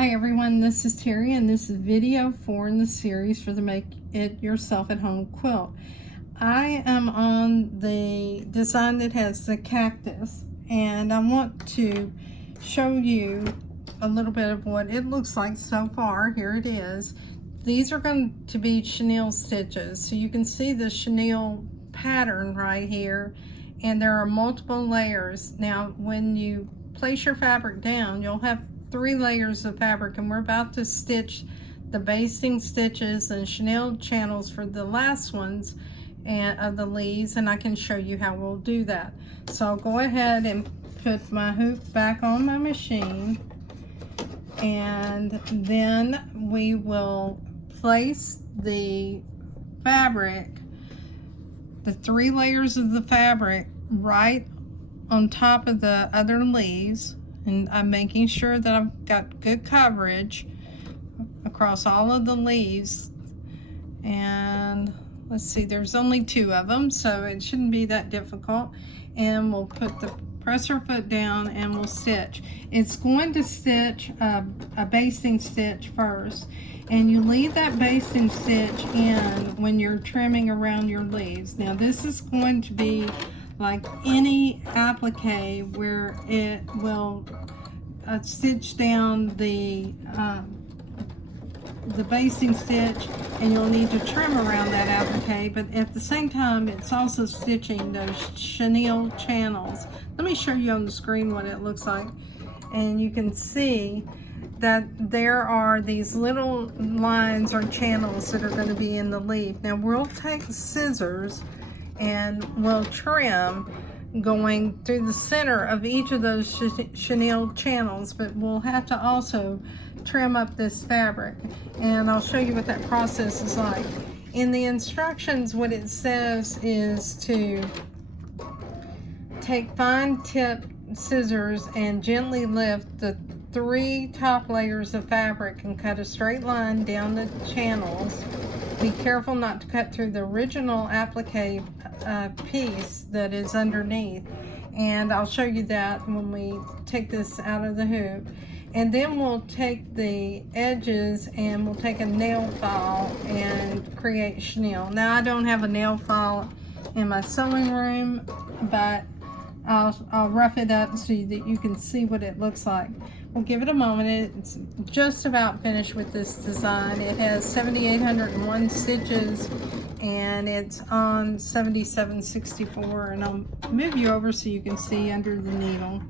Hi everyone, this is Terry and this is video 4 in the series for the Make It Yourself at Home quilt. I am on the design that has the cactus and I want to show you a little bit of what it looks like so far. Here it is. These are going to be chenille stitches, so you can see the chenille pattern right here, and there are multiple layers. Now when you place your fabric down, you'll have 3 layers of fabric, and we're about to stitch the basting stitches and chenille channels for the last ones and of the leaves, and I can show you how we'll do that. So I'll go ahead and put my hoop back on my machine, and then we will place the fabric, the 3 layers of the fabric, right on top of the other leaves. And I'm making sure that I've got good coverage across all of the leaves. And let's see, there's only 2 of them, so it shouldn't be that difficult. And we'll put the presser foot down and we'll stitch. It's going to stitch a basting stitch first, and you leave that basting stitch in when you're trimming around your leaves. Now this is going to be like any applique where it will stitch down the basting stitch, and you'll need to trim around that applique, but at the same time it's also stitching those chenille channels. Let me show you on the screen what it looks like, and you can see that there are these little lines or channels that are going to be in the leaf. Now we'll take scissors and we'll trim going through the center of each of those chenille channels, but we'll have to also trim up this fabric, and I'll show you what that process is like. In the instructions, what it says is to take fine tip scissors and gently lift the 3 top layers of fabric and cut a straight line down the channels. Be careful not to cut through the original applique piece that is underneath, and I'll show you that when we take this out of the hoop. And then we'll take the edges and we'll take a nail file and create chenille. Now I don't have a nail file in my sewing room, but I'll rough it up so that you can see what it looks like. We'll give it a moment. It's just about finished with this design. It has 7,801 stitches and it's on 7764, and I'll move you over so you can see under the needle.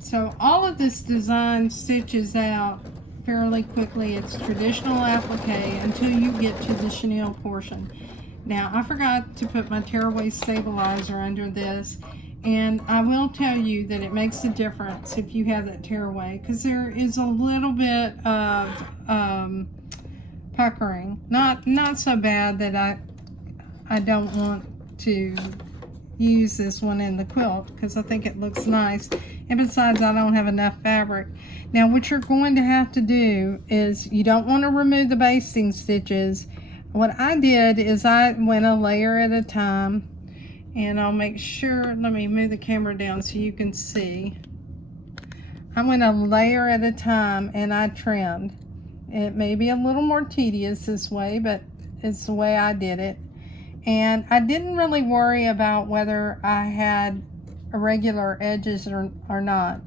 So all of this design stitches out fairly quickly. It's traditional applique until you get to the chenille portion. Now I forgot to put my tearaway stabilizer under this, and I will tell you that it makes a difference if you have that tearaway, because there is a little bit of puckering. Not so bad that I don't want to use this one in the quilt, because I think it looks nice, and besides I don't have enough fabric. Now what you're going to have to do is, you don't want to remove the basting stitches. What I did is I went a layer at a time, and I'll make sure, let me move the camera down so you can see. I went a layer at a time and I trimmed. It may be a little more tedious this way, but it's the way I did it. And I didn't really worry about whether I had irregular edges or not,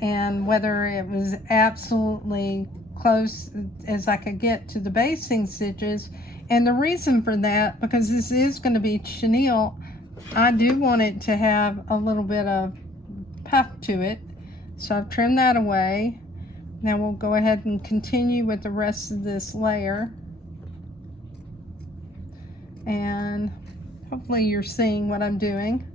and whether it was absolutely close as I could get to the basting stitches. And the reason for that, because this is going to be chenille, I do want it to have a little bit of puff to it, so I've trimmed that away. Now we'll go ahead and continue with the rest of this layer, and hopefully you're seeing what I'm doing.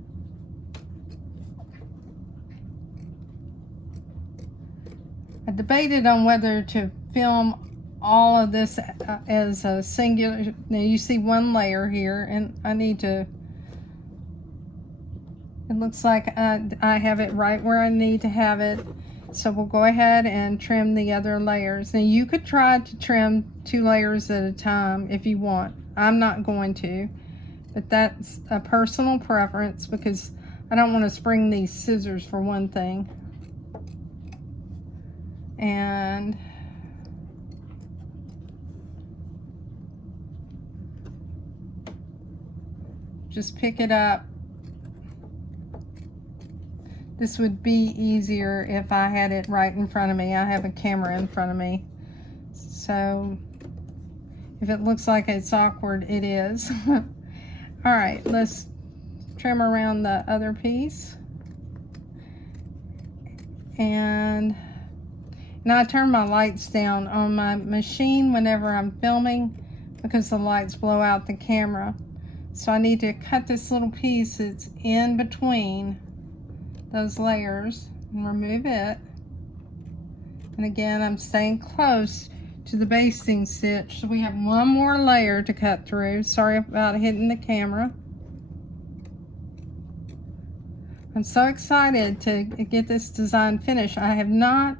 I debated on whether to film all of this as a singular. Now you see one layer here, and I need to, it looks like I have it right where I need to have it. So we'll go ahead and trim the other layers. Now you could try to trim 2 layers at a time if you want. I'm not going to, but that's a personal preference because I don't want to spring these scissors for one thing. and just pick it up. This would be easier if I had it right in front of me. I have a camera in front of me. So if it looks like it's awkward, it is. All right, let's trim around the other piece. And now I turn my lights down on my machine whenever I'm filming because the lights blow out the camera. So I need to cut this little piece that's in between those layers and remove it. And again, I'm staying close to the basting stitch. So we have one more layer to cut through. Sorry about hitting the camera. I'm so excited to get this design finished. I have not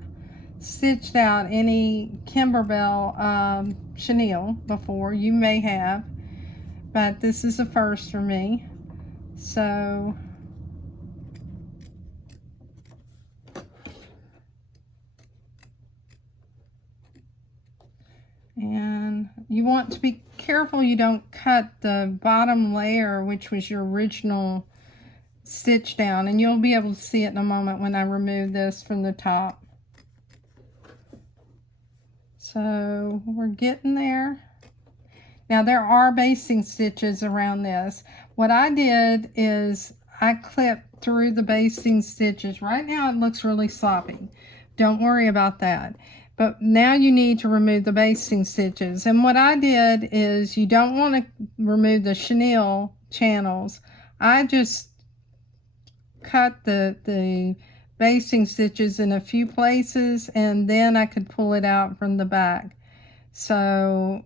stitched out any Kimberbell chenille before. You may have, but this is a first for me. So and you want to be careful you don't cut the bottom layer, which was your original stitch down, and you'll be able to see it in a moment when I remove this from the top. So we're getting there. Now there are basting stitches around this. What I did is I clipped through the basting stitches. Right now it looks really sloppy. Don't worry about that. But now you need to remove the basting stitches. And what I did is, you don't want to remove the chenille channels. I just cut the basting stitches in a few places, and then I could pull it out from the back. So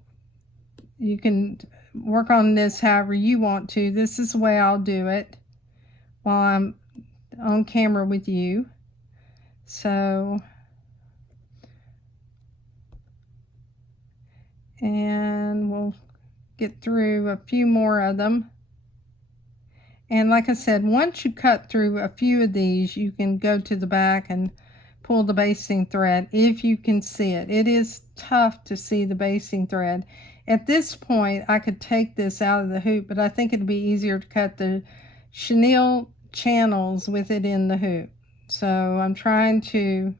you can work on this however you want to. This is the way I'll do it while I'm on camera with you. So, and we'll get through a few more of them. And like I said, once you cut through a few of these, you can go to the back and pull the basting thread if you can see it. It is tough to see the basting thread. At this point, I could take this out of the hoop, but I think it'd be easier to cut the chenille channels with it in the hoop. So I'm trying to,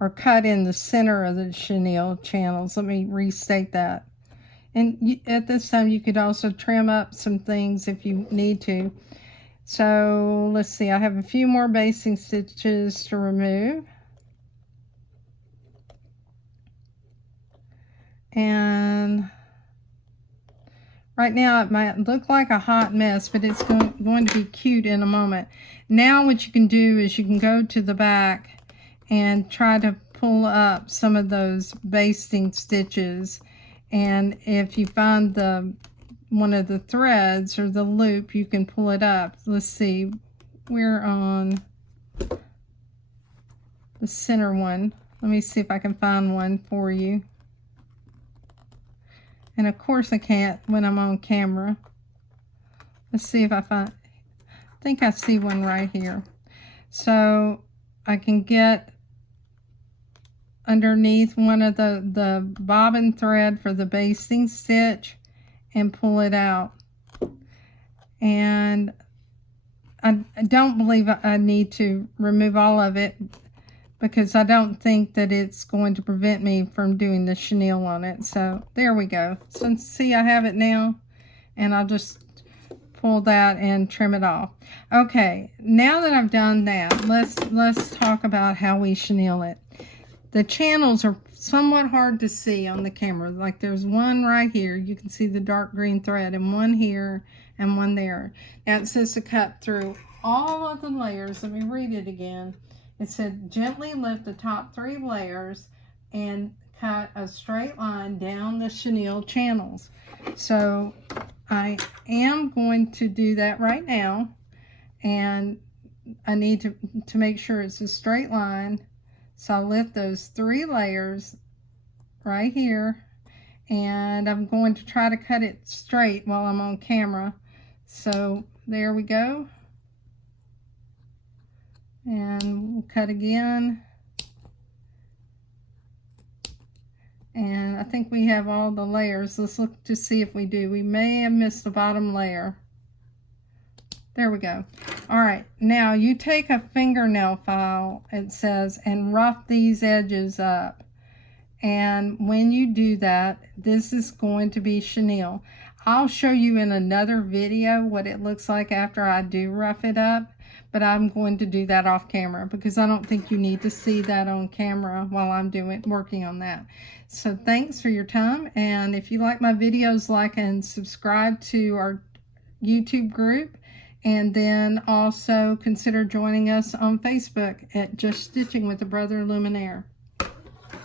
or cut in the center of the chenille channels. Let me restate that. And at this time, you could also trim up some things if you need to. So let's see, I have a few more basting stitches to remove. And right now it might look like a hot mess, but it's going to be cute in a moment. Now what you can do is you can go to the back and try to pull up some of those basting stitches. And if you find one of the threads or the loop, you can pull it up. Let's see, we're on the center one. Let me see if I can find one for you. And of course I can't when I'm on camera. Let's see if I find, I think I see one right here. So I can get underneath one of the bobbin thread for the basting stitch and pull it out. And I don't believe I need to remove all of it, because I don't think that it's going to prevent me from doing the chenille on it. So there we go. So see, I have it now, and I'll just pull that and trim it off. Okay, now that I've done that, let's talk about how we chenille it. The channels are somewhat hard to see on the camera. Like there's one right here, you can see the dark green thread, and one here and one there. Now it says to cut through all of the layers. Let me read it again. It said gently lift the top 3 layers and cut a straight line down the chenille channels. So I am going to do that right now, and I need to make sure it's a straight line. So I'll lift those 3 layers right here, and I'm going to try to cut it straight while I'm on camera. So there we go. And we'll cut again. And I think we have all the layers. Let's look to see if we do. We may have missed the bottom layer. There we go. All right, now you take a fingernail file, it says, and rough these edges up. And when you do that, this is going to be chenille. I'll show you in another video what it looks like after I do rough it up, but I'm going to do that off camera because I don't think you need to see that on camera while I'm working on that. So thanks for your time, and if you like my videos, like and subscribe to our YouTube group, and then also consider joining us on Facebook at Just Stitching with a Brother Luminaire.